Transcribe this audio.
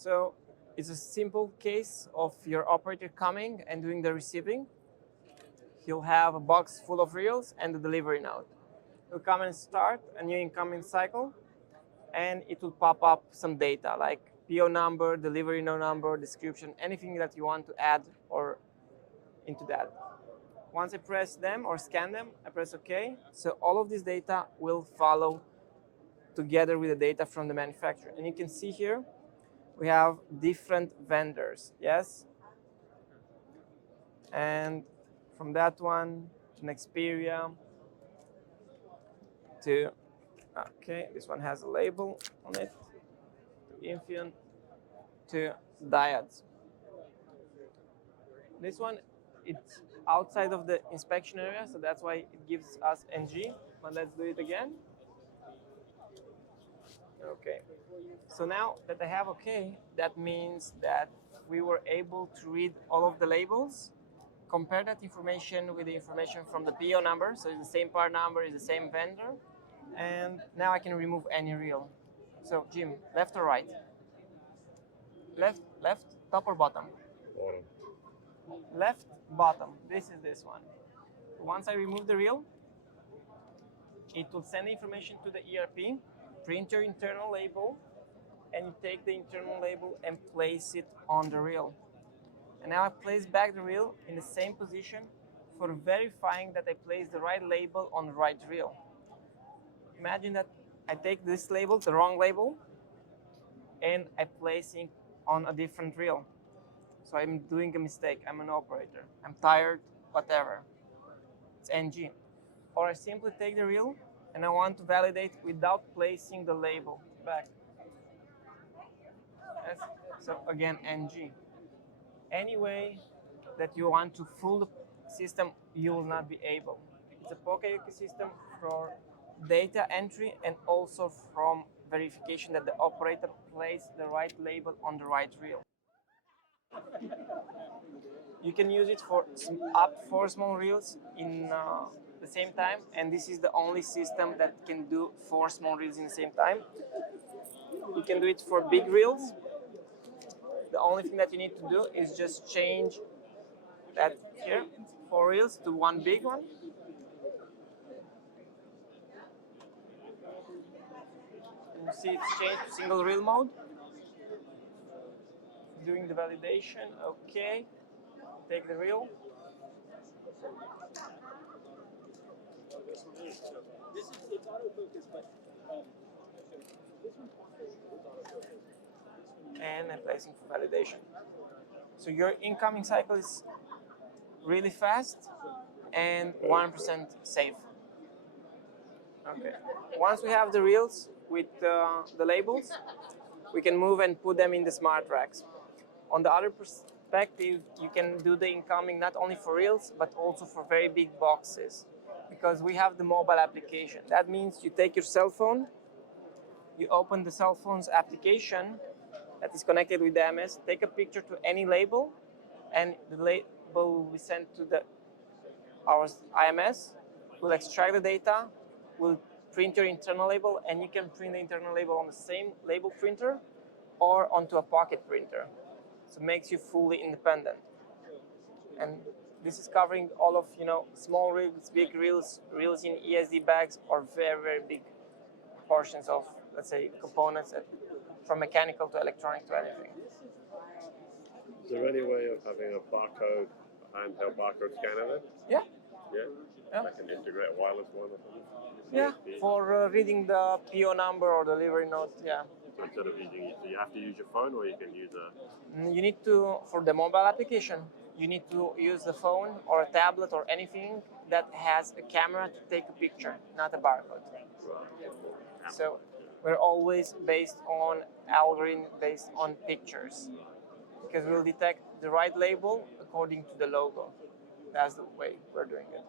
So it's a simple case of your operator coming and doing the receiving. He'll have a box full of reels and the delivery node. He'll come and start a new incoming cycle, and it will pop up some data like PO number, delivery node number, description, anything that you want to add or into that. Once I press them or scan them, I press OK. So all of this data will follow together with the data from the manufacturer. And you can see here, we have different vendors, yes? And from that one to Nexperia to, okay, this one has a label on it, to Infineon, to diodes. This one, it's outside of the inspection area, so that's why it gives us NG, but let's do it again. Okay, so now that I have OK, that means that we were able to read all of the labels, compare that information with the information from the PO number, so it's the same part number, it's the same vendor, and now I can remove any reel. So Jim, left or right? Left, top or bottom? Bottom. Left, bottom. This is this one. Once I remove the reel, it will send the information to the ERP, print your internal label, and you take the internal label and place it on the reel. And now I place back the reel in the same position for verifying that I place the right label on the right reel. Imagine that I take this label, the wrong label, and I place it on a different reel. So I'm doing a mistake, I'm an operator, I'm tired, whatever. It's NG. Or I simply take the reel and I want to validate without placing the label back. Yes. So again, NG. Any way that you want to fool the system, you will not be able. It's a pocket ecosystem for data entry and also from verification that the operator placed the right label on the right reel. You can use it for up 4 small reels in the same time, and this is the only system that can do 4 small reels in the same time. You can do it for big reels. The only thing that you need to do is just change that here, 4 reels to 1 big one. And you see it's changed to single reel mode. Doing the validation, okay. Take the reel. And I'm placing for validation. So your incoming cycle is really fast and 1% safe. Okay. Once we have the reels with the labels, we can move and put them in the smart racks. On the other perspective, you can do the incoming not only for reels, but also for very big boxes, because we have the mobile application. That means you take your cell phone, you open the cell phone's application that is connected with the IMS, take a picture to any label, and the label will be sent to our IMS. We'll extract the data, we'll print your internal label, and you can print the internal label on the same label printer or onto a pocket printer. So it makes you fully independent. And this is covering all of, small reels, big reels, reels in ESD bags, or very, very big portions of, let's say, components from mechanical to electronic to anything. Is there any way of having a barcode, handheld barcode scanner then? Yeah. Yeah? I can integrate a wireless one or something? Yeah, for reading the PO number or delivery note, yeah. So instead of using, so you have to use your phone, or you can use a... You need to, for the mobile application, you need to use the phone or a tablet or anything that has a camera to take a picture, not a barcode. Right. So we're always based on algorithm based on pictures, because we'll detect the right label according to the logo. That's the way we're doing it.